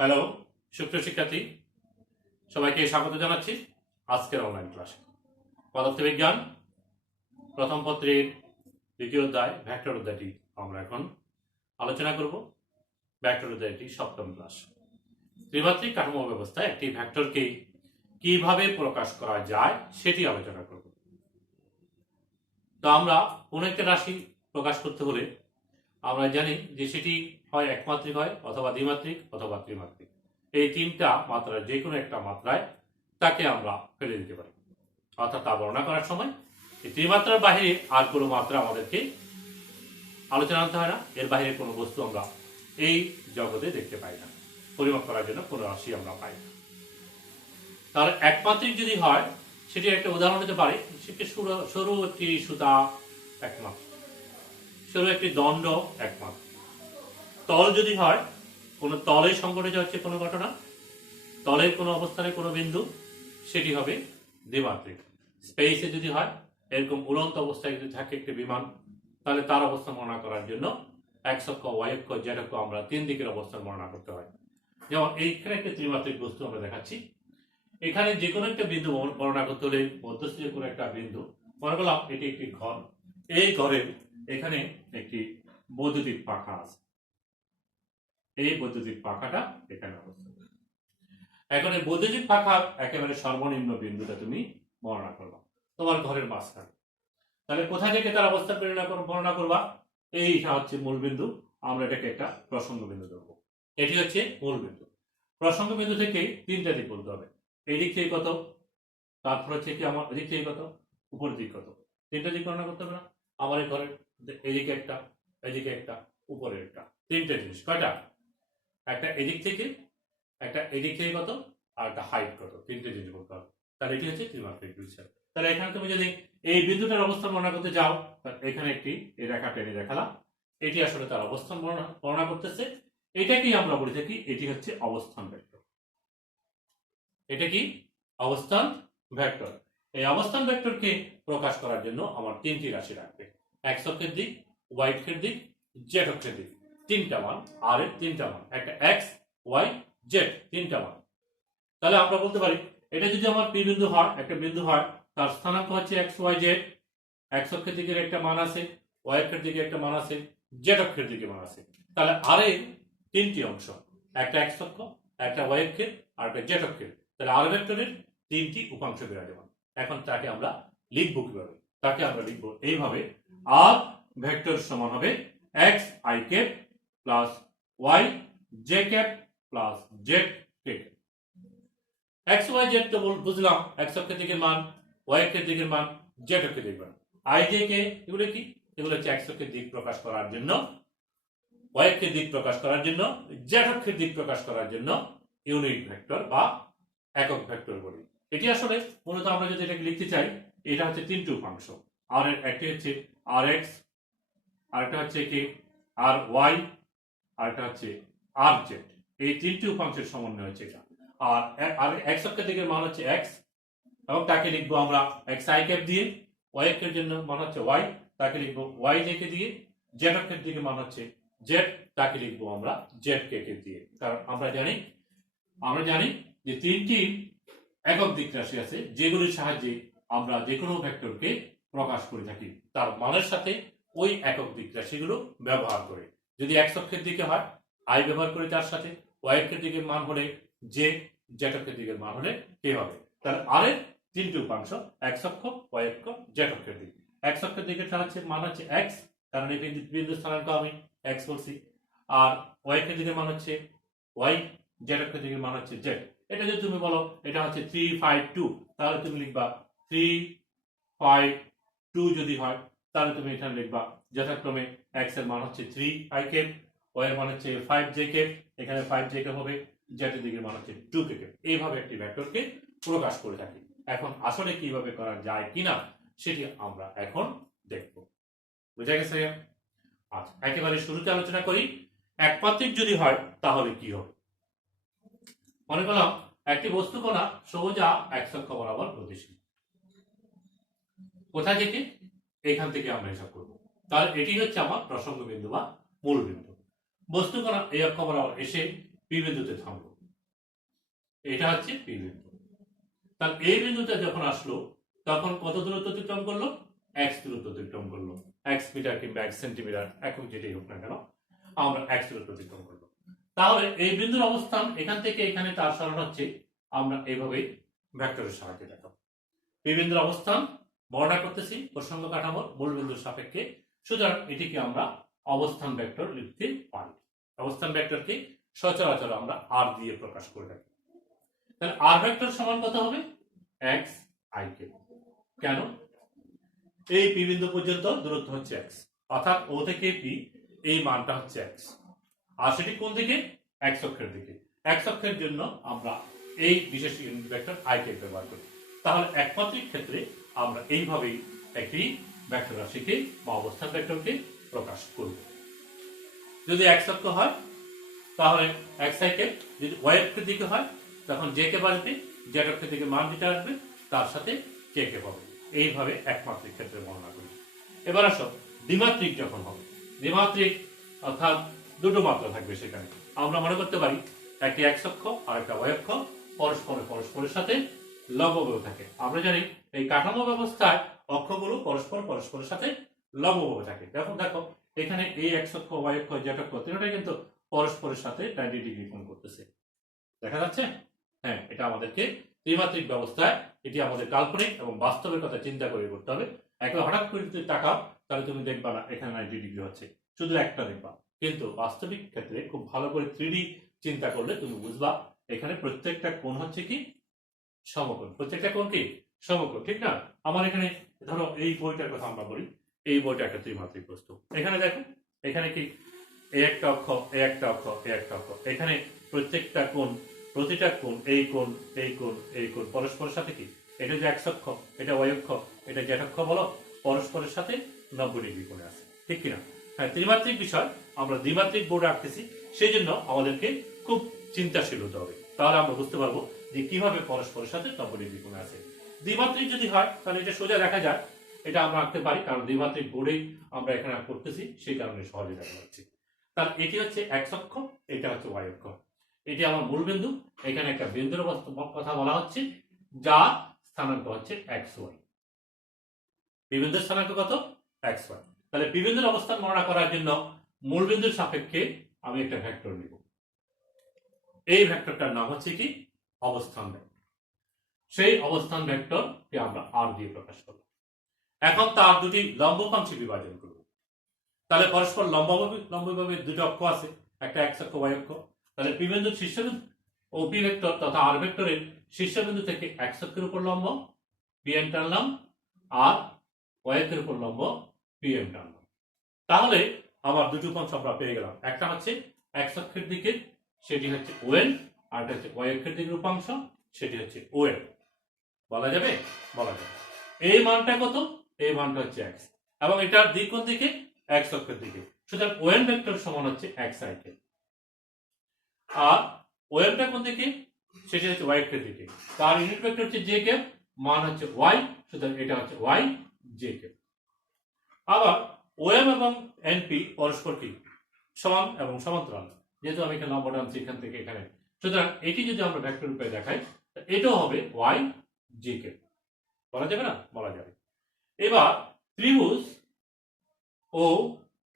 Hello সুপ্রিয় শিক্ষার্থী, সবাইকে স্বাগত জানাচ্ছি আজকের অনলাইন ক্লাসে। পদার্থবিজ্ঞান প্রথম পত্রের দ্বিতীয় অধ্যায় ভেক্টর অধ্যায়টি আমরা এখন আলোচনা করব। ভেক্টর অধ্যায়টি সপ্তম ক্লাস। ত্রিমাত্রিক কাঠামো ব্যবস্থায় একটি ভেক্টরকে কিভাবে প্রকাশ করা যায় সেটি আলোচনা করব। তো আমরা কোনো একটা রাশি প্রকাশ করতে হলে আমরা জানি যে সেটি হয় একমাত্রিক হয় অথবা দ্বিমাত্রিক অথবা ত্রিমাত্রিক। এই তিনটা মাত্রার যে কোনো একটা মাত্রায় তাকে আমরা ফেলে দিতে পারি, অর্থাৎ তা বর্ণনা করার সময় এই ত্রিমাত্রার বাহিরে আর কোনো মাত্রা আমাদেরকে আলোচনা আনতে হয় না। এর বাহিরে কোনো বস্তু আমরা এই জগতে দেখতে পাই না, পরিমাপ করার জন্য কোনো রাশি আমরা পাই না। তাহলে একমাত্রিক যদি হয় সেটি একটা উদাহরণ হতে পারে, সেটি সরু একটি সুতা একমাত্র, সরু একটি দণ্ড একমাত্র। তল যদি হয়, কোনো তলের সংঘটিত হচ্ছে কোনো ঘটনা, তলের কোনো অবস্থানে কোনো বিন্দু, সেটি হবে দ্বিমাত্রিক। স্পেসে যদি হয়, এরকম উড়ন্ত অবস্থায় যদি থাকে একটি বিমান, তাহলে তার অবস্থান বর্ণনা করার জন্য এক্স অক্ষ, ওয়াই অক্ষ, জেড অক্ষ আমরা তিন দিকের অবস্থান বর্ণনা করতে হয়। যেমন এইখানে একটা ত্রিমাত্রিক বস্তু আমরা দেখাচ্ছি। এখানে যে কোনো একটা বিন্দু বর্ণনা করতে হলে মধ্যস্থ যে কোনো একটা বিন্দু, মনে করলাম এটি একটি ঘর, এই ঘরের এখানে একটি বৈদ্যুতিক পাখা আছে, এই বৈদ্যুতিক পাখাটা এখানে অবস্থান। এখন এই বৈদ্যুতিক পাখার একেবারে সর্বনিম্ন বিন্দুটা তুমি বর্ণনা করবা তোমার ঘরের মাঝখানে। তাহলে কোথা থেকে তার অবস্থান বর্ণনা করবা? এইটা হচ্ছে মূল বিন্দু, আমরা এটাকে একটা প্রসঙ্গ বিন্দু ধরবো। এটি হচ্ছে মূল বিন্দু। প্রসঙ্গ বিন্দু থেকে তিনটা দিক বলতে হবে, এই দিক থেকে কত, তারপরে থেকে আমার এদিক থেকে কত, উপরের দিক কত, তিনটা দিক বর্ণনা করতে হবে না? আমার এই ঘরের এদিকে একটা, এদিকে একটা, উপরে একটা, তিনটা জিনিস। কয়টা? একটা এদিক থেকে, একটা এদিক থেকে কত, আর একটা হাইট কত, তিনটে জিনিস বলতে হবে। তাহলে এটি হচ্ছে ত্রিমাত্রিক দৃশ্য। তাহলে এখানে তুমি যদি এই বিন্দুটার অবস্থান বর্ণনা করতে যাও, এখানে একটি এই রেখা টেনে দেখালাম, এটি আসলে তার অবস্থান বর্ণনা করতেছে। এটাকেই আমরা বলে থাকি এটি হচ্ছে অবস্থান ভেক্টর। এটা কি? অবস্থান ভেক্টর। এই অবস্থান ভেক্টরকে প্রকাশ করার জন্য আমার তিনটি রাশি রাখবে, এক্স অক্ষের দিক, ওয়াই অক্ষের দিক, জেড অক্ষের দিক, তিনটা মান, আর এর তিনটা মান, একটা এক্স, ওয়াই, জেড, তিনটা মান। তাহলে আমরা বলতে পারি এটা যদি আমার পি বিন্দু হয়, একটা বিন্দু হয়, তার স্থানাঙ্ক হচ্ছে এক্স ওয়াই জেড। এক্স অক্ষের দিকের একটা মান আছে, ওয়াই অক্ষের দিকে একটা মান আছে, জেড অক্ষের দিকে মান আছে। তাহলে আর এর তিনটি অংশ, একটা এক্স অক্ষ, একটা ওয়াই অক্ষের, আর একটা জেড অক্ষের। তাহলে আর ভেক্টরের তিনটি উপাংশ বিরাজমান। এখন তাকে আমরা লিখবো কিভাবে? তাকে আমরা লিখবো এইভাবে, আর ভেক্টর সমান হবে x i cap plus Y j cap plus Z k. X y z তো বুঝলাম, এক্স অক্ষের দিকের মান, ওয়াই অক্ষের দিকের মান, জেড অক্ষের দিকের মান। আই জে কে এগুলো কি? এগুলো হচ্ছে এক্স অক্ষের দিক প্রকাশ করার জন্য, ওয়াই অক্ষের দিক প্রকাশ করার জন্য, জেড অক্ষের দিক প্রকাশ করার জন্য ইউনিট ভেক্টর বা একক ভেক্টর বলি। এটি আসলে মূলত আমরা যদি এটাকে লিখতে চাই, এটা হচ্ছে তিনটি উপাংশ। আর একটি হচ্ছে আর এক্স, আরেকটা হচ্ছে কি আর ওয়াই, আরেকটা হচ্ছে আর জেড। এই তিনটি উপাংশের সমন্বয় হচ্ছে এটা। আর এক্স অক্ষের দিকের মান হচ্ছে এক্স, এবং তাকে লিখবো আমরা এক্স আই ক্যাপ দিয়ে। ওয়াই অক্ষের জন্য মান হচ্ছে ওয়াই, তাকে লিখবো ওয়াই জে কে দিয়ে। জেড অক্ষের দিকে মান হচ্ছে জেড, তাকে লিখবো আমরা জেড কে দিয়ে। কারণ আমরা জানি যে তিনটি একক দিক রাশি আছে যেগুলির সাহায্যে আমরা যে কোনো ভেক্টরকে প্রকাশ করে থাকি তার মানের সাথে ওই একক দিক রাশিগুলো ব্যবহার করে। যদি এক্স অক্ষের দিকে হয় আই ব্যবহার করে তার সাথে, ওয়াই অক্ষের দিকের মান হলে জে, জেড অক্ষের দিকের মান হলে কে হবে। তাহলে আর এর তিনটি উপাংশ, এক্স অক্ষ, ওয়াই অক্ষ, জেড অক্ষের দিক। এক্স অক্ষের দিকের মান হচ্ছে এক্স, কারণ এই বিন্দু স্থানাঙ্ক আমি এক্স বলছি। আর ওয়াই অক্ষের দিকের মান হচ্ছে ওয়াই, জেড অক্ষের দিকের মান হচ্ছে জেড। এটা যদি তুমি বলো এটা হচ্ছে 352, তাহলে তুমি লিখবা 352 যদি হয় তাহলে তুমি এখানে লিখবা যথাক্রমে এক্স এর মান হচ্ছে 3 আই কে, ওয়াই এর মান হচ্ছে 5 জে কে, এখানে 5 জে কে হবে, জেড এর দিকের মান হচ্ছে 2 কে। এইভাবে একটি ভেক্টরকে প্রকাশ করে থাকি। এখন আসলে কিভাবে করা যায় কিনা সেটি আমরা এখন দেখব। বুঝা গেছে? আচ্ছা, একেবারে শুরুতে আলোচনা করি একমাত্রিক যদি হয় তাহলে কি হবে। মনে করলাম একটি বস্তু কণা সোজা এক্স অক্ষ বরাবর গতিশীল। কোথা থেকে? এখান থেকে আমরা হিসাব করব। তাহলে এটি হচ্ছে আমার প্রসঙ্গ বিন্দু বা মূল বিন্দু। বস্তু কণা এই অক্ষ বরাবর এসে পি বিন্দুতে থামলো। এটা হচ্ছে পি বিন্দু। তাহলে এই বিন্দুতে যখন আসলো তখন কত দূরত্ব অতিক্রম করলো? এক্স দূরত্ব অতিক্রম করলো। এক্স মিটার কিংবা এক্স সেন্টিমিটার, একক যেটাই হোক না কেন, আমরা এক্স দূরত্ব অতিক্রম করলো। তাহলে এই বিন্দুর অবস্থান এখান থেকে এখানে তার সরণ হচ্ছে, আমরা এইভাবেই ভেক্টরের সাহায্যে দেখাবো। পি বিন্দুর অবস্থান বর্ণনা করতেছি প্রসঙ্গ কাঠামোর মূল বিন্দুর সাপেক্ষে, সুতরাং এটিকে আমরা অবস্থান ভেক্টর লিখতে পারি। অবস্থান ভেক্টরকে সচরাচর আমরা আর দিয়ে প্রকাশ করে থাকি। তাহলে আর ভেক্টর সমান কত হবে? X I K. কেন? এই পি বিন্দু পর্যন্ত দূরত্ব হচ্ছে এক্স, অর্থাৎ ও থেকে পি এই মানটা হচ্ছে এক্স, আর সেটি কোন দিকে? এক্স অক্ষের দিকে। এক্স অক্ষের জন্য আমরা এই বিশেষ ইউনিট ভেক্টর আই কে ব্যবহার করি। তাহলে একমাত্রিক ক্ষেত্রে আমরা এইভাবেই একটি ভেক্টর রাশিকে বা অবস্থান ভেক্টরকে প্রকাশ করব। যদি এক্স অক্ষ হয় তাহলে এক্স আই কে, যদি ওয়াই অক্ষের দিকে হয় তখন জে কে বাড়বে, জেড অক্ষের দিকে মান যেটা আসবে তার সাথে কে কে পাবে। এইভাবে একমাত্রিক ক্ষেত্রে বর্ণনা করি। এবার আসো দ্বিমাত্রিক যখন হবে। দ্বিমাত্রিক অর্থাৎ দুটো মাত্রা থাকবে, সেখানে আমরা মনে করতে পারি একটি এক্স অক্ষ আর একটা ওয়াই অক্ষ পরস্পরের সাথে লম্বভাবে থাকে। আমরা জানি এই কাঠামো ব্যবস্থায় অক্ষগুলো পরস্পরের সাথে লম্বভাবে থাকে। দেখো এখানে এই এক্স অক্ষ, ওয়াই অক্ষ, জেড অক্ষ তিনটাই কিন্তু পরস্পরের সাথে 90 ডিগ্রি কোণ করতেছে। দেখা যাচ্ছে? হ্যাঁ, এটা আমাদেরকে ত্রিমাত্রিক ব্যবস্থায়, এটি আমাদের কাল্পনিক এবং বাস্তবের কথা চিন্তা করে করতে হবে। একবার হঠাৎ করে যদি তাকাও তাহলে তুমি দেখবা না এখানে 90 ডিগ্রি হচ্ছে, শুধু একটা দেখবা। কিন্তু বাস্তবিক ক্ষেত্রে খুব ভালো করে 3D চিন্তা করলে তুমি বুঝবা এখানে প্রত্যেকটা কোণ হচ্ছে কি? সমকোণ। প্রত্যেকটা কোণ কি? সমকোণ, ঠিক না? আমার এখানে ধরো এই বইটার কথা আমরা বলি, এই বইটা একটা ত্রিমাত্রিক বস্তু। এখানে দেখো, এখানে কি এই একটা অক্ষ, এই একটা অক্ষ, এই একটা অক্ষ, এখানে প্রত্যেকটা কোণ, প্রতিটা কোণ, এই কোণ, এই কোণ, এই কোণ পরস্পরের সাথে কি? এটা যে এক্স অক্ষ, এটা ওয়াই অক্ষ, এটা জেড অক্ষ, বলো পরস্পরের সাথে 90 ডিগ্রি কোণে আছে, ঠিক কিনা? হ্যাঁ, ত্রিমাত্রিক বিষয় আমরা দ্বিমাত্রিক বোর্ডে আঁকতেছি, সেই জন্য আমাদেরকে খুব চিন্তাশীল হতে হবে। তাহলে আমরা বুঝতে পারবো যে কিভাবে পরস্পরের সাথে 90 ডিগ্রি কোণে আছে। দ্বিমাত্রিক যদি হয় তাহলে এটা সোজা দেখা যায়, এটা আমরা আঁকতে পারি, কারণ দ্বিমাত্রিক বোর্ডেই আমরা এখানে করতেছি, সেই কারণে সহজে দেখা যাচ্ছে। তাহলে এটি হচ্ছে এক্স অক্ষ, এটা হচ্ছে ওয়াই অক্ষ, এটি আমার মূল বিন্দু। এখানে একটা বিন্দুর কথা বলা হচ্ছে যা স্থানাঙ্ক হচ্ছে এক্স ওয়াই। পি বিন্দুর স্থানাঙ্ক কত? X Y. তাহলে পি বিন্দুর অবস্থান গণনা করার জন্য মূল বিন্দুর সাপেক্ষে আমি একটা ভেক্টর নিব। এই ভেক্টরটার নাম হচ্ছে কি? অবস্থান ভেক্টর। সেই অবস্থান ভেক্টরকে আমরা আর দিয়ে প্রকাশ করব। এখন তার দুটি লম্বকাংশে বিভাজন করব। তাহলে পরস্পর লম্বভাবে দুটো অক্ষ আছে, একটা এক্স অক্ষ, ওয়াই অক্ষ। তাহলে পি বিন্দুর শীর্ষবিন্দু ও পি ভেক্টর তথা আর ভেক্টরের শীর্ষবিন্দু থেকে এক্স অক্ষের উপর লম্ব পি এম টানলাম, আর ওয়াই অক্ষের উপর লম্ব পি এম টানলাম। তাহলে আমার দুটো অংশ আমরা পেয়ে গেলাম। একটা হচ্ছে এক্স অক্ষের দিকে, সেটি হচ্ছে ওএন, আর একটা হচ্ছে ওয়াই অক্ষের দিকের উপাংশ, সেটি হচ্ছে ওএন। বলা যাবে? বলা যাবে। এই মানটা কত? এই মানটা হচ্ছে এক্স, এবং এটার দিক কোন দিকে? এক্স অক্ষের দিকে। সুতরাং ওএন ভেক্টর সমান হচ্ছে এক্স আই কে, আর ওএনটা কোন দিকে? সেটা হচ্ছে ওয়াই অক্ষের দিকে। তার ইউনিট ভেক্টর হচ্ছে জে কে, মান হচ্ছে ওয়াই, সুতরাং এটা হচ্ছে ওয়াই জে কে। আবার ওএম এবং এনপি পরস্পর কি? সমান এবং সমান্তরাল, যেহেতু আমি এখানে লম্ব টানছি এখান থেকে এখানে, সুতরাং এটি যদি আমরা ভেক্টর রূপে দেখাই এটাও হবে ওয়াই জে কে। বলা যাবে না? বলা যাবে। এবার ত্রিভুজ ও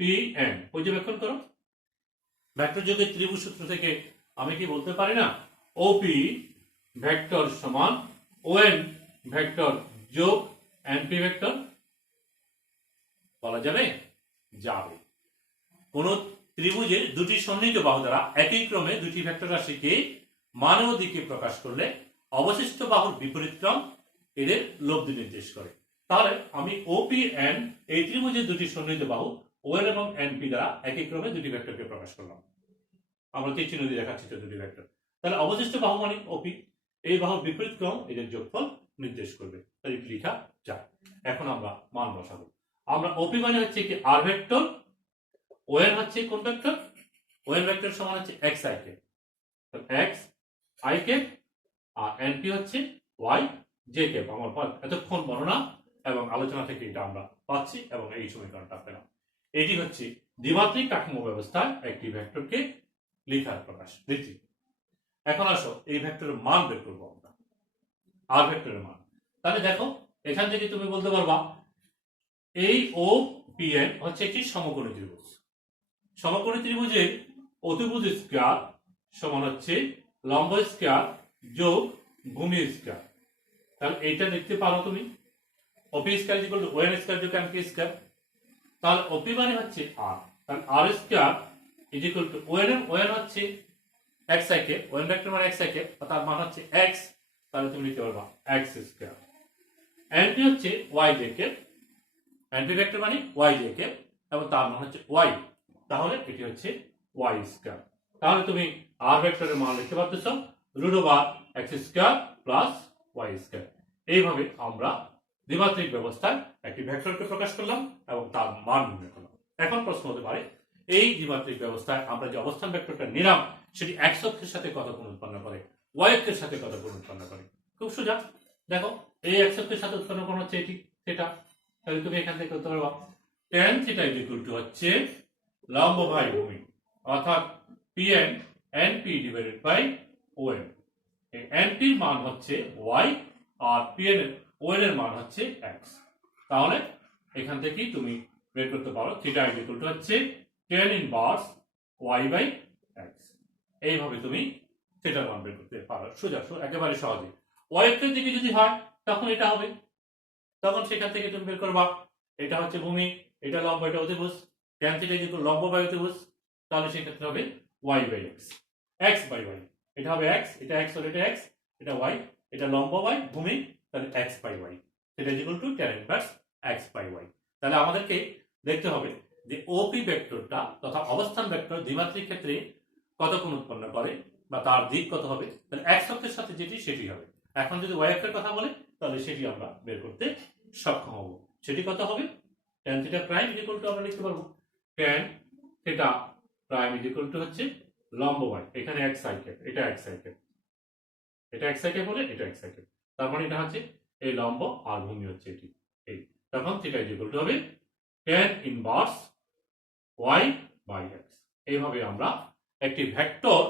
পি এন পর্যবেক্ষণ করো। ভেক্টর যোগের ত্রিভুজ সূত্র থেকে আমি কি বলতে পারি না ওপি ভেক্টর সমান ওএন ভেক্টর যোগ এনপি ভেক্টর? বলা যাবে? যাবে। কোন ত্রিভুজের দুটি সন্নিহিত বাহু দ্বারা একই ক্রমে দুটি ভেক্টর রাশিকে মান ও দিকে প্রকাশ করলে অবশিষ্ট বাহুর বিপরীত ক্রম এদের লব্ধি নির্দেশ করে। তাহলে আমি ওপি এন এই ত্রিভুজের দুটি সন্নিহিত বাহু ওএন এবং এনপি দ্বারা একই ক্রমে দুটি ভেক্টরকে প্রকাশ করলাম। আমরা তীর চিহ্ন দিয়ে দেখাচ্ছি তো দুটি ভেক্টর। তাহলে অবশিষ্ট বাহু মানে ওপি, এই বাহুর বিপরীত ক্রম এদের যোগফল নির্দেশ করবে, তাই এটি লেখা যায়। এখন আমরা মান বসাবো। আমরা ওপি মানে হচ্ছে কি? আর ভেক্টর, ওএন হচ্ছে কোন ভেক্টর? ওএন ভেক্টর সমান হচ্ছে x I k, x I k, আর এনপি হচ্ছে ওয়াই জে কে। আমার এতক্ষণ বর্ণনা এবং আলোচনা থেকে এটা আমরা পাচ্ছি এবং এই সমীকরণটা পেলাম। এটি হচ্ছে দ্বিমাত্রিক কাঠামো ব্যবস্থায় একটি ভেক্টরকে লেখার প্রকাশ রীতি। এখন আসো এই ভেক্টরের মান বের করবো আমরা, আর ভেক্টরের মান। তাহলে দেখো এখান থেকে তুমি বলতে পারবা এই ও পি এন হচ্ছে একটি সমকোণী ত্রিভুজ। সমকোণী ত্রিভুজের অতিভুজ স্কয়ার সমান হচ্ছে লম্ব স্কয়ার যোগ ভূমি স্কয়ার। তাহলে এইটা দেখতে পারো তুমি, OP square equal to ON square যোগ এম কে স্কয়ার। তাহলে ওপি মানে হচ্ছে আর, তাহলে R square equal to ON, ON হচ্ছে x I K, ON vector মানে এক্স আই কে, তার মান হচ্ছে এক্স, তাহলে তুমি লিখতে পারবা এক্স স্কয়ার। এনপি হচ্ছে Y J K, NP vector মানে ওয়াই জে কে, এবং তার মান হচ্ছে ওয়াই, তাহলে এটি হচ্ছে ওয়াই স্কয়ার। তাহলে তুমি আর ভেক্টরের মান লিখতে পারতেছো root over x square plus Y square. এইভাবে আমরা দ্বিমাত্রিক ব্যবস্থায় একটি ভেক্টরকে প্রকাশ করলাম এবং তার মান নির্ণয় করলাম। এখন প্রশ্ন হতে পারে এই দ্বিমাত্রিক ব্যবস্থায় আমরা যে অবস্থান ভেক্টরটা নিলাম সেটি এক্স অক্ষের সাথে কত কোণ উৎপন্ন করে, ওয়াই অক্ষের সাথে কত কোণ উৎপন্ন করে। খুব সোজা, দেখো এই এক্স অক্ষের সাথে উৎপন্ন কোণ হচ্ছে এটি থিটা, তাহলে তুমি এখান থেকে করতে পারবা tan থিটা ইকুয়াল টু হচ্ছে লম্ব বাই ভূমি, অর্থাৎ pn np divided by on। এই np এর মান হচ্ছে y আর pn এর on এর মান হচ্ছে x। তাহলে এখান থেকে তুমি বের করতে পারো থিটা ইকুয়াল টু হচ্ছে tan inverse y by x। এইভাবে তুমি থিটার মান বের করতে পারো, সোজা একেবারে সহজে। y অক্ষের দিকে যদি হয় তখন এটা হবে, তখন সেখান থেকে তুমি বের করবা এটা হচ্ছে ভূমি, এটা লম্ব, এটা অতিভুজ, tan থিটা ইকুয়াল লম্ব বাই অতিভুজ, তাহলে সেই ক্ষেত্রে হবে y by x, x by y, এটা হবে x, এটা x আর এটা x, এটা y, এটা লম্ব বাই ভূমি, তাহলে x by y, theta equal to tan inverse x by y। তাহলে আমাদেরকে দেখতে হবে যে ওপি ভেক্টরটা তথা অবস্থান ভেক্টর দ্বিমাত্রিক ক্ষেত্রে কত কোণ উৎপন্ন করে বা তার দিক কত হবে, তাহলে x অক্ষের সাথে যেটি সেটি হবে। এখন যদি y অক্ষের কথা বলে তাহলে সেটি আমরা বের করতে সক্ষম হব। সেটি কত হবে, tan theta prime equal to আমরা লিখতে পারবো tan theta prime equal to হচ্ছে লম্ব বাই, এখানে x আই ক্যাপ, এটা x আই ক্যাপ, এটা x আই ক্যাপ হলে এটা x আই ক্যাপ, তার মানে এটা হচ্ছে এই লম্ব আর ভূমি হচ্ছে এটি, এই তখন থিটা ইকুয়াল টু হবে tan inverse y by x। এইভাবে আমরা একটি ভেক্টর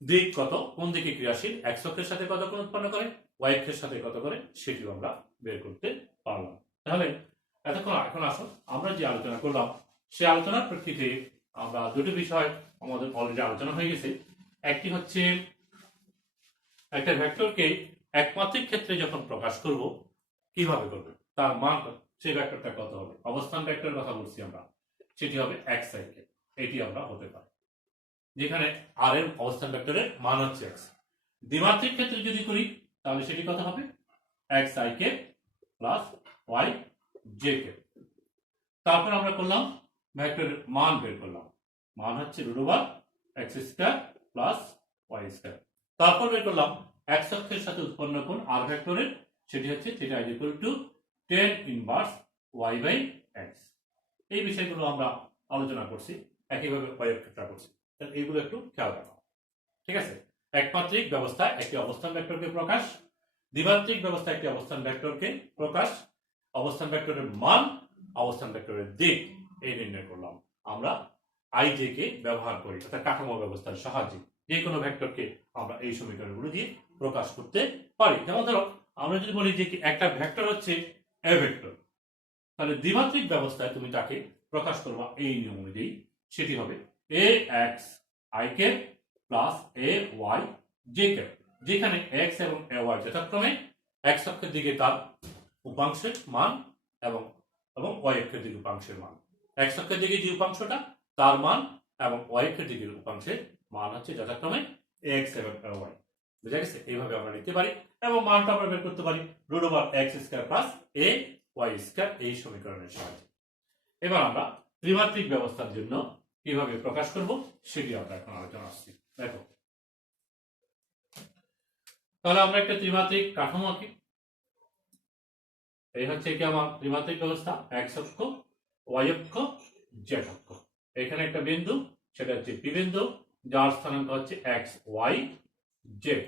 দিক কত, কোন দিকে ক্রিয়াশীল, x অক্ষের সাথে কত কোণ উৎপন্ন করে, y অক্ষের সাথে কত করে, সেটিও আমরা বের করতে পারলাম। তাহলে এখন আসুন আমরা যে আলোচনা করলাম সেই আলোচনার প্রেক্ষিতে আমরা দুটো বিষয় আমাদের অলরেডি আলোচনা হয়ে গেছে। একটি হচ্ছে একটা ভেক্টরকে একমাত্রিক ক্ষেত্রে যখন প্রকাশ করব কিভাবে করবে, তার মান সেই ভেক্টরটা কত হবে, অবস্থান ভেক্টরের কথা বলছি আমরা, সেটি হবে x আই কে, এটি আমরা হতে পারে যেখানে আর এর অবস্থান ভেক্টরের মান হচ্ছে x। দ্বিমাত্রিক ক্ষেত্রে যদি করি তাহলে সেটি কত হবে, x i K plus y j k. তারপর আমরা করলাম ভেক্টরের মান বের করলাম, মান হচ্ছে root over x square plus Y square. তারপর বের করলাম x অক্ষের সাথে উৎপন্ন কোণ আর ভেক্টরের, সেটি হচ্ছে theta equal to tan inverse y by x। এই বিষয়গুলো আমরা আলোচনা করছি, একইভাবে y অক্ষটা করছি, তাহলে এইগুলো একটু খেয়াল রাখো, ঠিক আছে। একমাত্রিক ব্যবস্থায় একটি অবস্থান ভেক্টরকে প্রকাশ, দ্বিমাত্রিক ব্যবস্থায় একটি অবস্থান ভেক্টরকে প্রকাশ, অবস্থান ভেক্টরের মান, অবস্থান ভেক্টরের দিক, এই নির্ণয় করলাম আমরা আইজে কে ব্যবহার করি, অর্থাৎ কাঠামো ব্যবস্থার সাহায্যে যে কোনো ভেক্টরকে আমরা এই সমীকরণগুলো দিয়ে প্রকাশ করতে পারি। যেমন ধরো আমরা যদি বলি যে একটা ভেক্টর হচ্ছে এ ভেক্টর, তাহলে দ্বিমাত্রিক ব্যবস্থায় তুমি তাকে প্রকাশ করবা এই নিয়ম অনুযায়ী, সেটি হবে A X I K plus A Y J K, যেখানে এক্স এবং এ ওয়াই যথাক্রমে এক্স অক্ষের দিকে তার উপাংশের মান এবং এবং ওয়াই অক্ষের দিকে উপাংশের মান, এক্স অক্ষের দিকে যে উপাংশটা তার মান এবং ওয়াই অক্ষের দিকে উপাংশের মান হচ্ছে যথাক্রমে এক্স এবং ওয়াই। বুঝা গেছে? এইভাবে আমরা লিখতে পারি এবং মানটা আমরা বের করতে পারি root over x square plus A Y square, এই সমীকরণের সাহায্যে। এবার আমরা ত্রিমাত্রিক ব্যবস্থার জন্য কিভাবে প্রকাশ করব সেটি আমরা এখন আলোচনা আসছি। দেখো, তাহলে আমরা একটা ত্রিমাত্রিক কাঠামো আঁকি। এই হচ্ছে কি আমার ত্রিমাত্রিক ব্যবস্থা, এক্স অক্ষ, ওয়াই অক্ষ, জেড অক্ষ। এখানে একটা বিন্দু, সেটা হচ্ছে পি বিন্দু, যার স্থানাঙ্ক হচ্ছে এক্স ওয়াই জেড।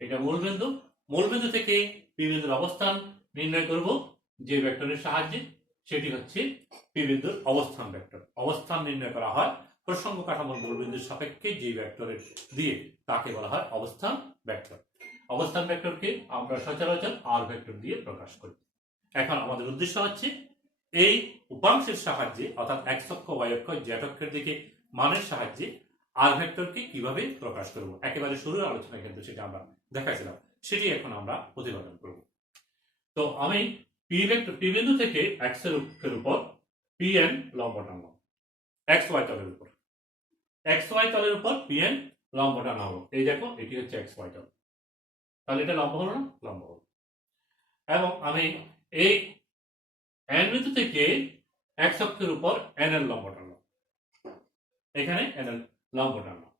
এটা মূল বিন্দু, মূল বিন্দু থেকে পি বিন্দুর অবস্থান নির্ণয় করব যে ভেক্টরের সাহায্যে, সেটি হচ্ছে পি বিন্দুর অবস্থান ভেক্টর। অবস্থান নির্ণয় করা হয় প্রসঙ্গ কাঠামোর মূলবিন্দুর সাপেক্ষে যে ভেক্টরের দিয়ে তাকে বলা হয় অবস্থান ভেক্টর। অবস্থান ভেক্টরকে আমরা সচরাচর আর ভেক্টর দিয়ে প্রকাশ করি। এখন আমাদের উদ্দেশ্য হচ্ছে এই উপাংশের সাহায্যে অর্থাৎ এক্স অক্ষ, ওয়াই অক্ষ, জেড অক্ষের দিকে মানের সাহায্যে আর ভেক্টরকে কিভাবে প্রকাশ করব। একেবারে শুরুর আলোচনায় কিন্তু সেটা আমরা দেখাইছিলাম, সেটি এখন আমরা প্রতিপাদন করব। তো আমি পি বিন্দু থেকে এক্স এর উপর পি এন লম্ব টানলাম, এক্স ওয়াই তলের উপর, এক্স ওয়াই তলের উপর পি এন লম্ব টানা হলো। এই দেখো, এটি হচ্ছে এক্স ওয়াই তল, তাহলে এটা লম্ব হলো না? লম্ব হলো। এবং আমি এই এন বিন্দু থেকে এক্স অক্ষের উপর এন এর লম্ব টানলাম, এখানে এন এর লম্ব টানলাম,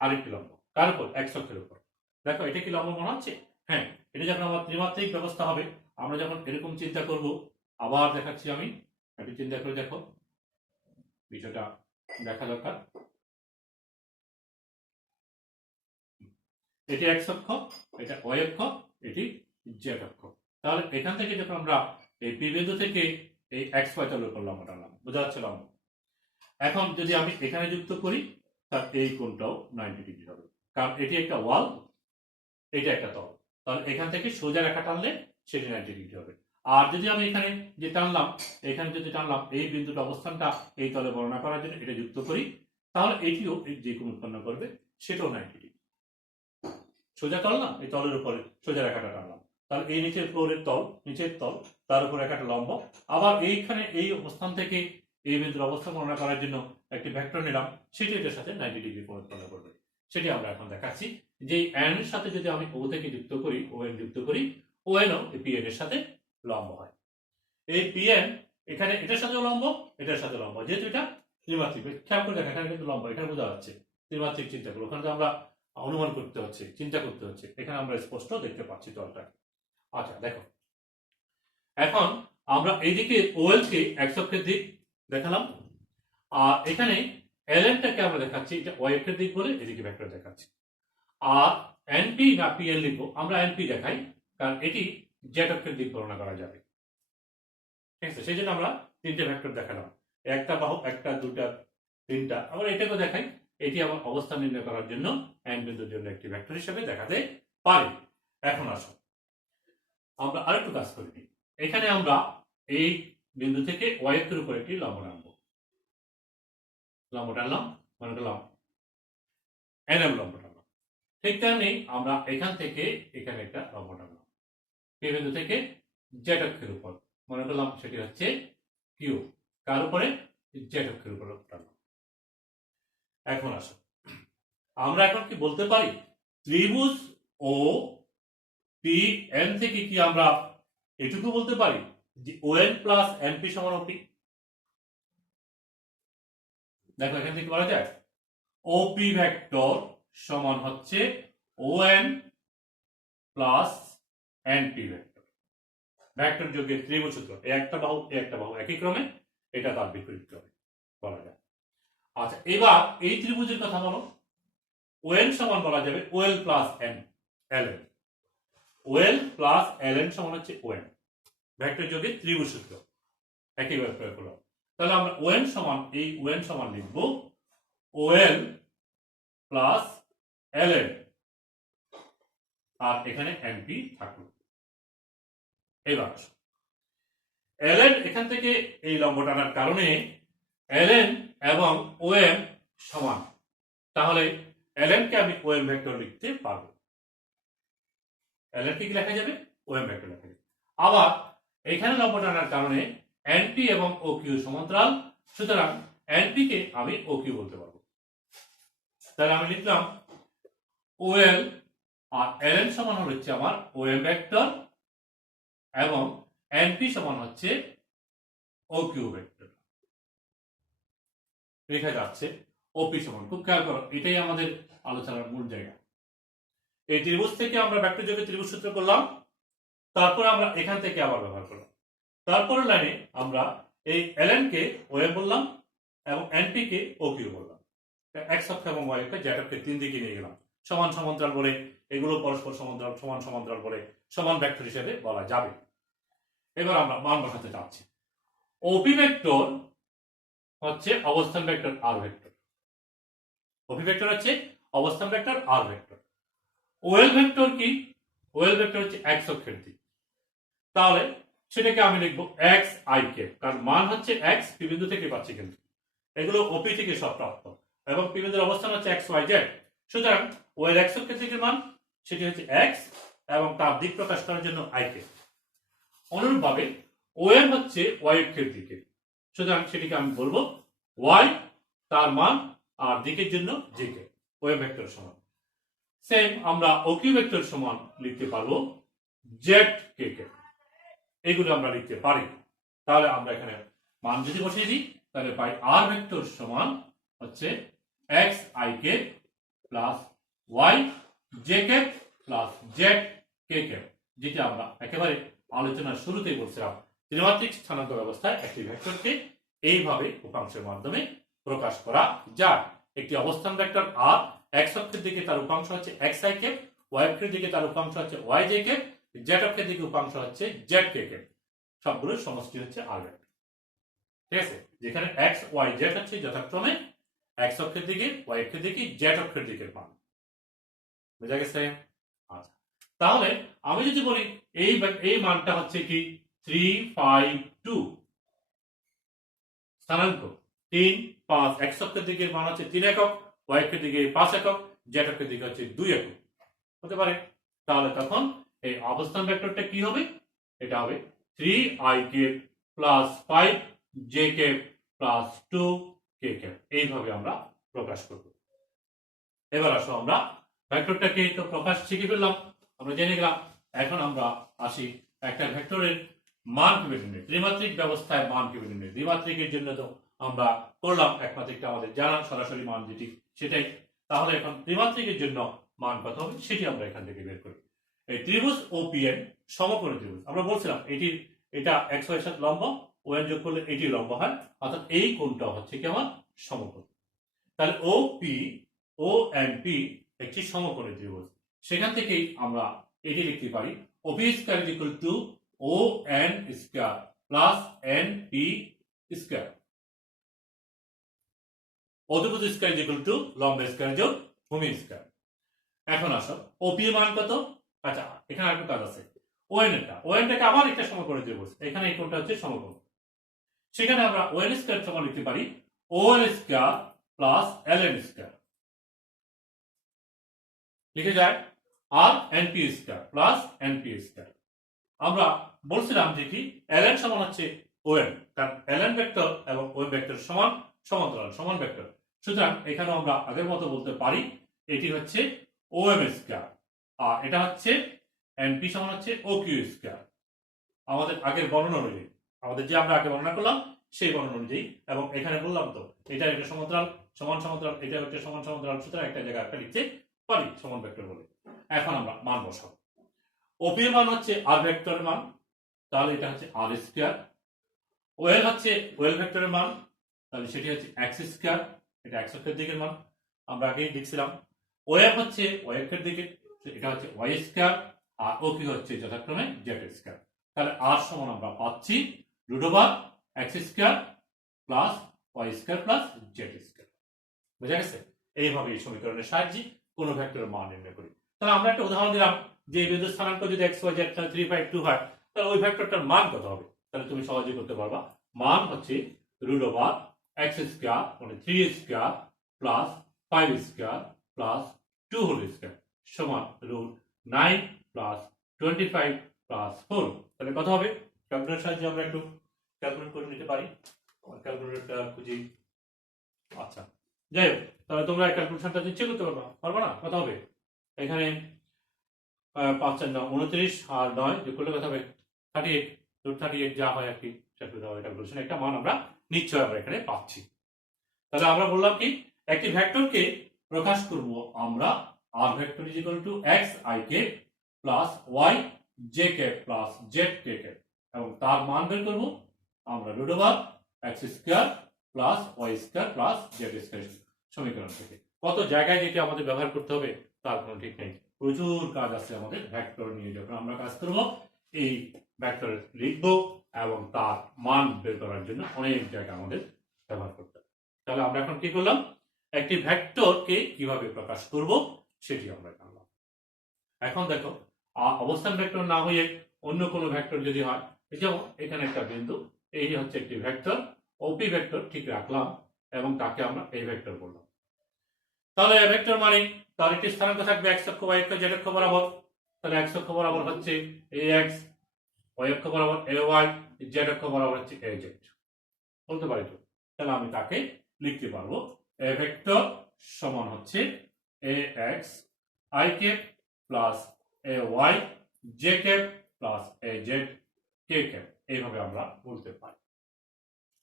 আরেকটি লম্ব কার উপর? এক্স অক্ষের উপর। দেখো এটা কি লম্ব মনে হচ্ছে? হ্যাঁ, এটা যখন আমার ত্রিমাত্রিক ব্যবস্থা হবে, আমরা যখন এরকম চিন্তা করব, আবার দেখাচ্ছি আমি, একটু চিন্তা করে দেখো, বিষয়টা দেখা দরকার। এটি এক্স অক্ষ, এটা ওয়াই অক্ষ, এটি জেড অক্ষ। তাহলে এখান থেকে যখন আমরা এই পি বিন্দু থেকে এই এক্স ওয়াই তলের উপর লম্ব টানলাম, বোঝা যাচ্ছে লম্ব। এখন যদি আমি এখানে যুক্ত করি, তার এই কোণটাও 90 ডিগ্রি হবে, কারণ এটি একটা ওয়াল, এটা একটা তল। তাহলে এখান থেকে সোজা রেখা টানলে সেটি 90 ডিগ্রি হবে। আর যদি আমি এখানে যে টানলাম, এখানে যদি টানলাম, এই বিন্দুটা অবস্থানটা এই তলে বর্ণনা করার জন্য এটা যুক্ত করি, তাহলে এটিও যে কোণ উৎপন্ন করবে সেটাও 90 ডিগ্রি। সোজা তল না, এই তলের উপরে সোজা রেখাটা টানলাম, তাহলে এই নিচের ফ্লোরের তল, নিচের তল, তার উপর একটা লম্ব। আবার এইখানে এই অবস্থান থেকে এই বিন্দুর অবস্থান গণনা করার জন্য একটি ভেক্টর নিলাম, সেটি এটার সাথে 90 ডিগ্রি কোণ উৎপন্ন করবে। সেটি আমরা এখন দেখাচ্ছি যে এন এর সাথে যদি আমি ও থেকে যুক্ত করি, ও এন যুক্ত করি, ও এন ও পি এন এর সাথে লম্ব হয়। এই পি এন এখানে এটার সাথে লম্ব, এটার সাথে লম্ব, যেহেতু এটা ত্রিমাত্রিক। খেয়াল করে দেখা, এখানে কিন্তু লম্ব, এখানে বোঝা যাচ্ছে ত্রিমাত্রিক চিন্তা করবো, ওখানে তো আমরা অনুমান করতে হচ্ছে, চিন্তা করতে হচ্ছে, এখানে আমরা স্পষ্ট দেখতে পাচ্ছি তলটা। আচ্ছা দেখো, এখন আমরা এইদিকে ওএল কে এক্স অক্ষের দিক দেখালাম, আর এখানে এলএনটাকে আমরা দেখাচ্ছি এটা ওয়াই অক্ষের দিক বলে এদিকে ভেক্টর দেখাচ্ছি। আর এনপি না পিএল লিখবো, আমরা এনপি দেখাই, কারণ এটি জেড অক্ষের দিক গণনা করা যাবে। ঠিক আছে, সেই জন্য আমরা তিনটে ভেক্টর দেখালাম, একটা বাহু, একটা, দুটা, তিনটা। আমরা এটাকে দেখাই, এটি আমার অবস্থান নির্ণয় করার জন্য এন বিন্দুর জন্য একটি ভেক্টর হিসেবে দেখাতে পারি। এখন আসো আমরা আরেকটু কাজ করি। এখানে আমরা এই বিন্দু থেকে ওয়াই অক্ষের উপর একটি লম্ব টানবো, লম্ব টানলাম, মনে করলাম এন এম লম্ব টানলাম। ঠিক তেমনি আমরা এখান থেকে এখানে একটা লম্ব টানলাম, এই বিন্দু থেকে জেড অক্ষের উপর, মনে করলাম সেটি হচ্ছে কিউ, কার উপরে? জেড অক্ষের উপর টানলাম। এখন আসো, আমরা এখন কি বলতে পারি? ত্রিভুজ ও পি এন থেকে কি আমরা এটুকু বলতে পারি যে ও এন প্লাস এনপি সমান ওপি? দেখো এখান থেকে বলা যায় ওপি ভেক্টর সমান হচ্ছে O N plus NP vector. Vector যোগের ত্রিভুজ সূত্র, একটা বাহু একটা বাহু একই ক্রমে, এটা তার বিপরীত ক্রমে বলা যায়। আচ্ছা, এবার এই ত্রিভুজের কথা বলো, ও এন সমান বলা যাবে OL plus N L N, OL plus L N সমান হচ্ছে ও এন, ভেক্টর যোগের ত্রিভুজ সূত্র একইভাবে প্রয়োগ করলাম। তাহলে আমরা ওএন সমান, এই ওএন সমান লিখব ওএল প্লাস এল এন, আর এখানে এনপি থাকলো। এবার এল এন এখান থেকে এই লম্ব টানার কারণে এল এন এবং ওএম সমান, তাহলে এল এন কে আমি ওএম ভেক্টর লিখতে পারবো। এল এন কে কি লেখা যাবে? ওএম ভেক্টর লেখা যাবে। আবার এখানে লম্ব টানার কারণে এনপি এবং ও কিউ সমান্তরাল, সুতরাং এনপি কে আমি ও কিউ বলতে পারবো। তাহলে আমি লিখলাম ওএল আর এল এন সমান হচ্ছে আমার ওএম ভেক্টর, এবং এনপি সমান হচ্ছে ও কিউ ভেক্টর। লেখা যাচ্ছে ওপি সমান, খুব খেয়াল করো, এটাই আমাদের আলোচনার মূল জায়গা। এই ত্রিভুজ থেকে আমরা ভেক্টর যোগে ত্রিভুজ সূত্র করলাম, তারপরে আমরা এখান থেকে আবার ব্যবহার করলাম। তারপরের লাইনে আমরা এই এলএন কে ওএম বললাম এবং এনপি কে ও কিউ বললাম। এক্স অক্ষ এবং ওয়াই অক্ষ, জেড অক্ষের তিন দিকে নিয়ে গেলাম, সমান সমান্তরাল বলে, এগুলো পরস্পর সমান্তরাল, সমান সমান্তরাল বলে সমান ভেক্টর হিসেবে বলা যাবে। এবার আমরা মান বসাতে চাচ্ছি। ওপি ভেক্টর হচ্ছে অবস্থান ভেক্টর আর ভেক্টর, ওপি ভেক্টর হচ্ছে অবস্থান ভেক্টর আর ভেক্টর। ওএল ভেক্টর কি? ওএল ভেক্টর হচ্ছে এক্স অক্ষের দিক। তাহলে সেটাকে আমি লিখবো এক্স আই কে, কারণ মান হচ্ছে এক্স, পি বিন্দু থেকে পাচ্ছি, কিন্তু এগুলো ওপি থেকে সব প্রাপ্ত এবং পি বিন্দুর অবস্থান হচ্ছে এক্স ওয়াই জেড। সুতরাং ওএল এক্স অক্ষের দিকের মান সেটি হচ্ছে এক্স এবং তার দিক প্রকাশ করার জন্য আই কে। অনুরূপভাবে ওএম হচ্ছে ওয়াই অক্ষের দিকে, সুতরাং সেটিকে আমি বলবো ওয়াই, তার মান আর দিকের জন্য জিকে, ওএম ভেক্টর সমান। সেম আমরা ওকিউ ভেক্টর সমান লিখতে পারবো জেড কে কে, এগুলো আমরা লিখতে পারি। তাহলে আমরা এখানে মান যদি বসিয়ে দিই তাহলে পাই আর ভেক্টর সমান হচ্ছে x I K plus Y J K plus Z K K, যেটা আমরা একেবারে আলোচনার শুরুতেই বলছিলাম ত্রিমাত্রিক স্থানান্তর ব্যবস্থায় একটি ভেক্টরকে এইভাবে উপাংশের মাধ্যমে প্রকাশ করা যায়। একটি অবস্থান ভেক্টর আর এক্স অক্ষের দিকে তার উপাংশ হচ্ছে এক্স আই কে, ওয়াই অক্ষের দিকে তার উপাংশ হচ্ছে ওয়াই জে কে, জেড অক্ষের দিকে উপাংশ হচ্ছে জেড কে কে, সবগুলোর সমষ্টি হচ্ছে আর ভেক্টর। ঠিক আছে, যেখানে এক্স ওয়াই জেড হচ্ছে যথাক্রমে এক্স অক্ষের দিকে, ওয়াই অক্ষের দিকে, জেড অক্ষের দিকের মান। বুঝা গেছে? আচ্ছা, তাহলে আমি যদি বলি এই মানটা হচ্ছে কি 352, স্থানাঙ্ক 3 5, এক্স অক্ষের দিকের মান হচ্ছে 3 একক, ওয়াই অক্ষের দিকে 5 একক, জেড অক্ষের দিকে হচ্ছে 2 একক হতে পারে। তাহলে তখন এই অবস্থান ভেক্টরটা কি হবে? এটা হবে 3i k plus 5j k plus 2k কে, এইভাবে আমরা প্রকাশ করব। এবার আসো আমরা ভেক্টরটাকে তো প্রকাশ শিখে ফেললাম, আমরা জেনে গেলাম। এখন আমরা আসি একটা ভেক্টরের মান কিভাবে নির্ণয়, ত্রিমাত্রিক ব্যবস্থায় মান কিভাবে নির্ণয়। দ্বিমাত্রিকের জন্য তো আমরা করলাম, একমাত্রিকটা আমাদের জানা, সরাসরি মান যেটি সেটাই। তাহলে এখন ত্রিমাত্রিকের জন্য মান কত হবে সেটি আমরা এখান থেকে বের করি। এই ত্রিভুজ ওপিএন সমকোণী ত্রিভুজ, আমরা বলছিলাম এটা এক্স ওয়াই এর সাথে লম্ব, ওএন যোগ করলে এটি লম্ব হয়, অর্থাৎ এই কোণটা হচ্ছে কি আমার সমকোণ। তাহলে ওপি ও এন পি একটি সমকোণী ত্রিভুজ, সেখান থেকেই আমরা এটি লিখতে পারি OP square equal to O N square plus N P square. অতিভুজ স্কয়ার ইকুয়াল টু লম্ব স্কয়ার যোগ ভূমি স্কয়ার। এখন আসো ওপি এর মান কত? আচ্ছা, এখানে আরেকটা কাজ আছে, ওএনটাকে আবার একটা সমকোণী ত্রিভুজ, এখানে এই কোণটা হচ্ছে সমকোণ, সেখানে আমরা ওএন স্কয়ার সমান লিখতে পারি ON square plus LN square, লিখে যায় আর NP square plus NP square. আমরা বলছিলাম যে কি এলএন সমান হচ্ছে ওএন, কারণ এলএন ভেক্টর এবং ওএন ভেক্টর সমান, সমান্তরাল, সমান ভেক্টর। সুতরাং এখানে আমরা আগের মতো বলতে পারি এটি হচ্ছে ওএম স্কয়ার আর এটা হচ্ছে এনপি সমান হচ্ছে ওকিউ স্কয়ার, আমাদের আগের বর্ণনা অনুযায়ী, আমাদের যে আমরা আগে বর্ণনা করলাম সেই বর্ণনা অনুযায়ী। এবং এখানে বললাম তো এটা একটা সমান্তরাল, সমান সমান্তরাল, এটা একটা সমান সমান্তরাল, সুতরাং একটা জায়গায় একটা লিখতে পারি সমান ভেক্টর বলে। এখন আমরা মান বসাবো। ওপি এর মান হচ্ছে আর ভেক্টরের মান, তাহলে এটা হচ্ছে আর স্কয়ার। ওএল হচ্ছে ওএল ভেক্টরের মান, তাহলে সেটি হচ্ছে এক্স স্কয়ার, এটা এক্স অক্ষের দিকের মান, আমরা আগেই লিখছিলাম। ওএফ হচ্ছে ওয়াই অক্ষের দিকে, এটা হচ্ছে ওয়াই স্কয়ার, আর ও কি হচ্ছে যথাক্রমে জেড স্কয়ার। তাহলে আর সমান আমরা পাচ্ছি √, x square plus Y square plus Z square. বুঝা গেছে? এইভাবে এই সমীকরণের সাহায্যে কোন ভেক্টরের মান নির্ণয় করি। তাহলে আমরা একটা উদাহরণ দিলাম যে এই বিন্দুর স্থানাঙ্ক যদি এক্স ওয়াই জেড 352 হয়, তাহলে ওই ভেক্টরটার মান কত হবে? তাহলে তুমি সহজেই করতে পারবা। মান হচ্ছে √, এক্স স্কয়ার মানে 3 square plus 5 square plus 2 whole square সমান √9 প্লাস 25 প্লাস 4। তাহলে কত হবে? ক্যালকুলেটরের সাহায্যে আমরা একটু ক্যালকুলেট করে নিতে পারি। ক্যালকুলেটরটা খুঁজি। আচ্ছা, যাই হোক, তাহলে তোমরা ক্যালকুলেশনটা ইচ্ছে করতে পারবা না? কত হবে? এখানে 5 4 9 29 আর 9 যোগ করলে কত হবে? 38, √38 যা হয় আর কি, ক্যালকুলেশন একটা মান আমরা নিশ্চয় আমরা এখানে পাচ্ছি। তাহলে আমরা বললাম কি একটি ভেক্টরকে প্রকাশ করব আমরা R vector is equal to X I K plus Y J K plus Z K K, এবং তার মান বের করব আমরা √, x square plus Y square plus Z square সমীকরণ থেকে। কত জায়গায় যেটি আমাদের ব্যবহার করতে হবে তার কোনো ঠিক নেই, প্রচুর কাজ আছে আমাদের ভেক্টর নিয়ে। যখন আমরা কাজ করব এই ভেক্টর লিখব এবং তার মান বের করার জন্য অনেক জায়গা আমাদের ব্যবহার করতে হবে। তাহলে আমরা এখন কি করলাম? একটি ভেক্টরকে কিভাবে প্রকাশ করব সেটি আমরা জানলাম। এখন দেখো অবস্থান ভেক্টর না হয়ে অন্য কোনো ভেক্টর যদি হয়, যেমন এখানে একটা বিন্দু, এই হচ্ছে একটি ভেক্টর, ওপি ভেক্টর ঠিক রাখলাম এবং তাকে আমরা এই ভেক্টর বললাম। তাহলে এ ভেক্টর মানে তার একটি স্থানাঙ্ক থাকবে x অক্ষ y অক্ষ z অক্ষ বরাবর। তাহলে x অক্ষ বরাবর হচ্ছে ax, y অক্ষ বরাবর ay, z অক্ষ বরাবর হচ্ছে az। বলতে পারি তো? তাহলে আমি তাকে লিখতে পারবো এ ভেক্টর সমান হচ্ছে ax i cap plus ay j cap plus az k cap, এইভাবে আমরা বলতে পারি।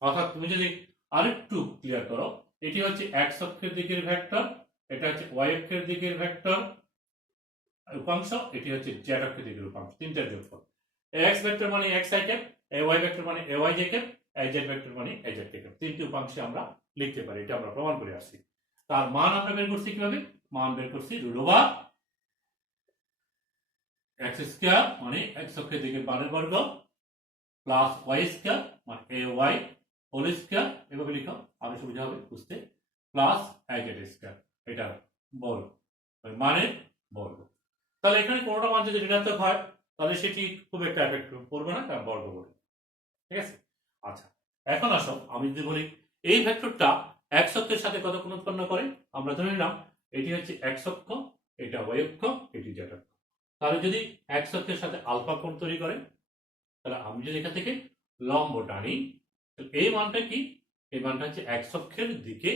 অর্থাৎ তুমি যদি আরেকটু ক্লিয়ার করো, এটি হচ্ছে x অক্ষের দিকের ভেক্টর, এটা হচ্ছে y অক্ষের দিকের ভেক্টর উপাংশ, এটি হচ্ছে z অক্ষের দিকের উপাংশ, তিনটার যোগফল। x ভেক্টর মানে xi ক্যাপ, ay ভেক্টর মানে ay j cap, az vector মানে az k ক্যাপ। তিনটি উপাংশে আমরা লিখতে পারি, এটা আমরা প্রমাণ করে আসছি। তার মান আমরা বের করছি কিভাবে? মান বের করছি √(x² মানে x অক্ষের দিকের মানের বর্গ প্লাস y² মানে ay হোল স্কয়ার, এভাবে লিখো আরো সুবিধা হবে বুঝতে, প্লাস az², এটা বর্গ মানে বর্গ। তাহলে এখানে কোনোটা মান যদি ঋণাত্মক হয় তাহলে সেটি খুব একটা এফেক্ট করবে না, কারণ বর্গ বর্গ। ঠিক আছে? আচ্ছা, এখন আসো আমি যদি বলি এই ভেক্টরটা x অক্ষের সাথে কত কোণ উৎপন্ন করে। আমরা ধরে নিলাম এটি হচ্ছে x অক্ষ, এটা y অক্ষ, এটি z অক্ষ। তাহলে যদি x অক্ষের সাথে আলফা কোণ তৈরি করে, তাহলে আমি যদি এখান থেকে লম্ব টানি, এই মানটা কি? এই মানটা হচ্ছে x অক্ষের দিকে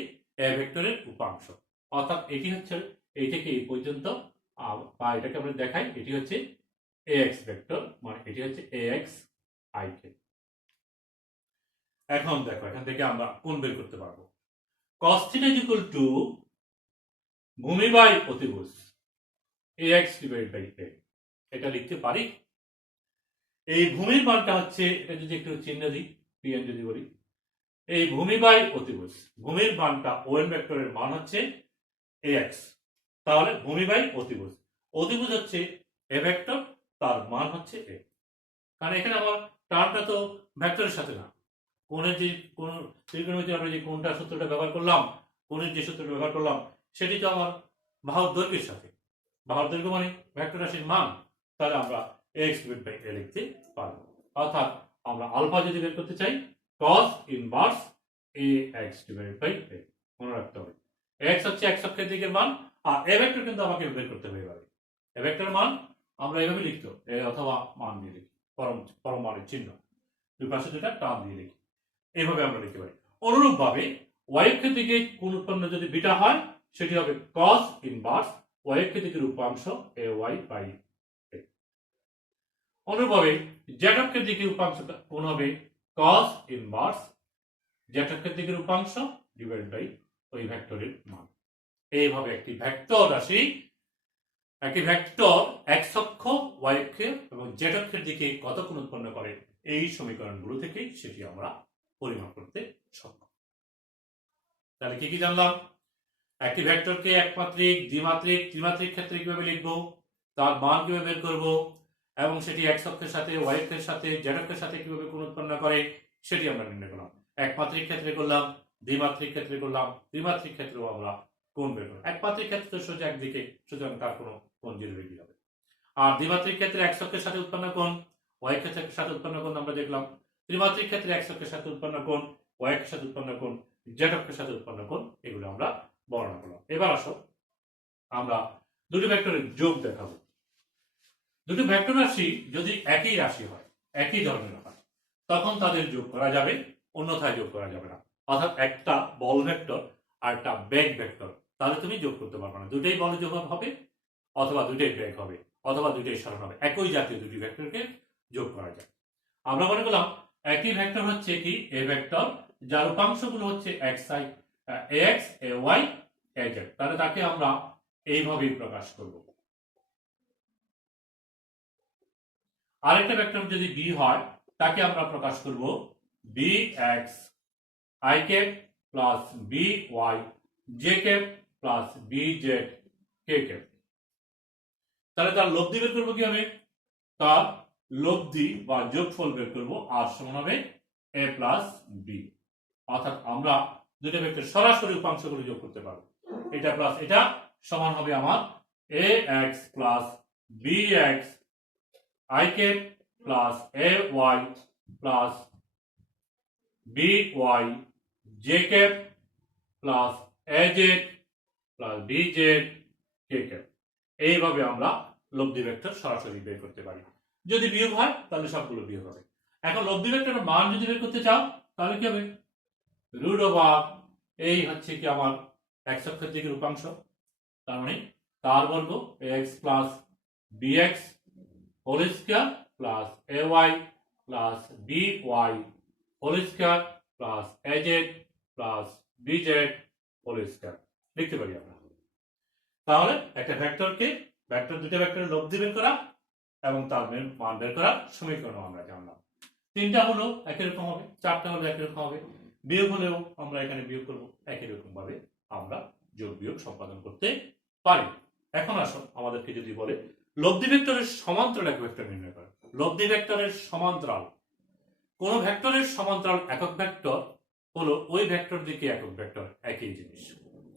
এ ভেক্টরের উপাংশ। অর্থাৎ এটি হচ্ছে এই থেকে এই পর্যন্ত, বা এটাকে আমরা দেখাই, এটি হচ্ছে ax ভেক্টর, মানে এটি হচ্ছে ax i k। এখন দেখো এখান থেকে আমরা কোণ বের করতে পারবো। cos θ ভূমি বাই অতিভুজ ax / a, এটা লিখতে পারি। এই ভূমির মানটা হচ্ছে, এটা যদি একটু চিহ্ন দিই, pn যদি বলি, এই ভূমি বাই অতিভুজ, ভূমির মানটা ওএন ভেক্টরের মান হচ্ছে ax, তাহলে ভূমি বাই অতিভুজ, অতিভুজ হচ্ছে এ ভেক্টর, তার মান হচ্ছে a। কারণ এখানে আমার টার্মটা তো ভেক্টরের সাথে না, কোণের যে কোণ ত্রিকোণমিতির আমরা যে কোণটা সূত্রটা ব্যবহার করলাম, কোণের যে সূত্রটা ব্যবহার করলাম সেটি তো আমার বাহুর দৈর্ঘ্যের সাথে, বাহুর দৈর্ঘ্য মানে ভেক্টর রাশির মান, তাহলে আমরা ax / a লিখতে পারবো। অর্থাৎ আমরা আলফা যদি বের করতে চাই, cos ইনভার্স ax / a, মনে রাখতে হবে x হচ্ছে x অক্ষের দিকের মান, আর a ভেক্টর কিন্তু আমাকে বের করতে হবে। এভাবে a ভেক্টরের মান আমরা এভাবে লিখতো, a অথবা মান দিয়ে লিখি, পরম মানের চিহ্ন দুই পাশে দুটা টান দিয়ে লিখি, এইভাবে আমরা লিখতে পারি। অনুরূপভাবে y অক্ষের দিকে কোণ উৎপন্ন যদি বিটা হয়, সেটি হবে cos ইনভার্স y অক্ষের দিকের উপাংশ ay/a। অনুরূপভাবে z অক্ষের দিকে উপাংশ কোণ হবে cos ইনভার্স z অক্ষের দিকের উপাংশ ডিভাইড বাই ওই ভেক্টরের মান। এইভাবে একটি ভেক্টর রাশি, একটি ভেক্টর x অক্ষ, y অক্ষ এবং z অক্ষের দিকে কত কোণ উৎপন্ন করে, এই সমীকরণগুলো থেকে সেটি আমরা পরিমাপ করতে সক্ষম। তাহলে কি কি জানলাম? একটি ভেক্টরকে একমাত্রিক, দ্বিমাত্রিক, ত্রিমাত্রিক ক্ষেত্রে কিভাবে লিখব, তার মান কিভাবে বের করব, এবং সেটি x অক্ষের সাথে, y অক্ষের সাথে, z অক্ষের সাথে কিভাবে কোণ উৎপন্ন করে সেটি আমরা নির্ণয় করলাম। একমাত্রিক ক্ষেত্রে করলাম, দ্বিমাত্রিক ক্ষেত্রে করলাম, ত্রিমাত্রিক ক্ষেত্রেও আমরা কোণ বের করলাম। একমাত্রিক ক্ষেত্রে সোজা একদিকে, সুতরাং তার কোনো কোণ 0 ডিগ্রি হবে। আর দ্বিমাত্রিক ক্ষেত্রে x অক্ষের সাথে উৎপন্ন কোণ, y অক্ষের সাথে উৎপন্ন কোণ আমরা দেখলাম। ত্রিমাত্রিক ক্ষেত্রে x অক্ষের সাথে উৎপন্ন কোণ, y অক্ষের সাথে উৎপন্ন কোণ, z অক্ষের সাথে উৎপন্ন কোণ, এগুলো আমরা বর্ণনা করলাম। এবার আসো আমরা দুটি ভেক্টরের যোগ দেখাবো। দুটি ভেক্টর রাশি যদি একই রাশি হয়, একই ধরনের হয়, তখন তাদের যোগ করা যাবে, অন্যথায় যোগ করা যাবে না। অর্থাৎ একটা বল ভেক্টর আর একটা বেগ ভেক্টর, তাহলে তুমি যোগ করতে পারবে না। দুটোই বল যোগ হবে, অথবা দুটোই বেগ হবে, অথবা দুটোই সরণ হবে। একই জাতীয় দুটি ভেক্টরকে যোগ করা যায়। আমরা মনে করলাম একই ভেক্টর হচ্ছে কি এ ভেক্টর, যার উপাংশগুলো হচ্ছে xi, ax, ay, az, তাহলে তাকে আমরা এইভাবেই প্রকাশ করব। আরেকটা ভেক্টর যদি b হয়, তাকে আমরা প্রকাশ করব bx i cap plus by j cap plus bz k cap. তাহলে তার লব্ধি বের করবো কি হবে? তার লব্ধি বা যোগফল বের করবো, আর সমান হবে a প্লাস b। অর্থাৎ আমরা দুটো ভেক্টর সরাসরি উপাংশগুলো যোগ করতে পারবো। এটা প্লাস এটা সমান হবে আমার ax plus bx i cap plus ay plus by j cap plus az plus bz k cap. এইভাবে আমরা লব্ধি ভেক্টর সরাসরি বের করতে পারি। যদি বিয়োগ হয় তাহলে সবগুলো বিয়োগ হবে। এখন লব্ধি ভেক্টরের মান যদি বের করতে চাও তাহলে কি হবে, রুট ওভার এই হচ্ছে কি আমার x অক্ষের দিকের উপাংশ, তার মানে তার বর্গ ax plus bx whole square plus ay plus by whole square plus az plus bz whole square লিখতে পারি আমরা। তাহলে একটা ভেক্টরকে দুটো ভেক্টরের লব্ধি বের করা এবং তার মান বের করার সমীকরণ আমরা জানলাম। তিনটা হলো একই রকম হবে, চারটা হলো একই রকম হবে, বিয়োগ হলেও আমরা এখানে বিয়োগ করব, একই রকম ভাবে আমরা যোগ বিয়োগ সম্পাদন করতে পারি। এখন আসো আমাদেরকে যদি বলে লব্ধি ভেক্টরের সমান্তরাল একক ভেক্টর নির্ণয় করো। লব্ধি ভেক্টরের সমান্তরাল, কোন ভেক্টরের সমান্তরাল একক ভেক্টর হলো ওই ভেক্টর দিকে একক ভেক্টর একই জিনিস।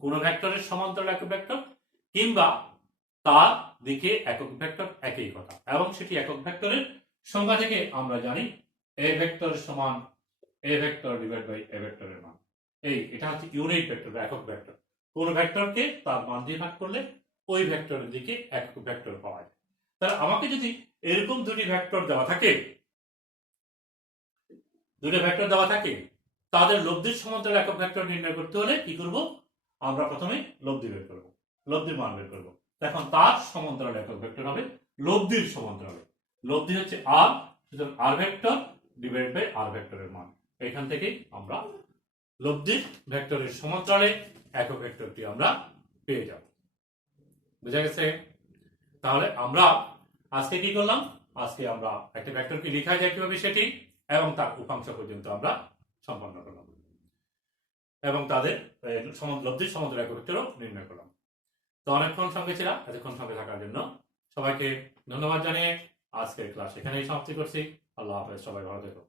কোন ভেক্টরের সমান্তরাল একক ভেক্টর কিংবা তার দিকে একক ভেক্টর একই কথা, এবং সেটি একক ভেক্টরের সংজ্ঞা থেকে আমরা জানি এ ভেক্টর সমান এ ভেক্টর ডিভাইড বাই এ ভেক্টরের মান। এটা হচ্ছে ইউনিট ভেক্টর বা একক ভেক্টর। কোন ভেক্টরকে তার মান দিয়ে ভাগ করলে ওই ভেক্টরের দিকে একক ভেক্টর পাওয়া যায়। তাহলে আমাকে যদি এরকম দুটি ভেক্টর দেওয়া থাকে, তাদের লব্ধির সমান্তরাল একক ভেক্টর নির্ণয় করতে হলে কি করব, আমরা প্রথমে লব্ধি বের করব, লব্ধির মান বের করব। এখন তার সমান্তরাল একক ভেক্টর হবে লব্ধির সমান্তরাল। লব্ধি হচ্ছে r, সুতরাং r vector divide by r ভেক্টরের মান। এখান থেকে আমরা লব্ধির ভেক্টরের সমান্তরালে একক ভেক্টরটি আমরা পেয়ে যাব। বুঝা গেছে? তাহলে আমরা আজকে কি করলাম, আজকে আমরা একটা ভেক্টরকে লেখা যায় কিভাবে সেটি এবং তার উপাংশ পর্যন্ত আমরা সম্পন্ন করলাম এবং তাদের লব্ধির সমান্তরাল একক ভেক্টরও নির্ণয় করলাম। তো অনেকক্ষণ সঙ্গে ছিলাম, এতক্ষণ সঙ্গে থাকার জন্য সবাইকে ধন্যবাদ জানিয়ে আজকের ক্লাস এখানেই সমাপ্তি করছি। আল্লাহ হাফেজ, সবাই ভালো থেকো।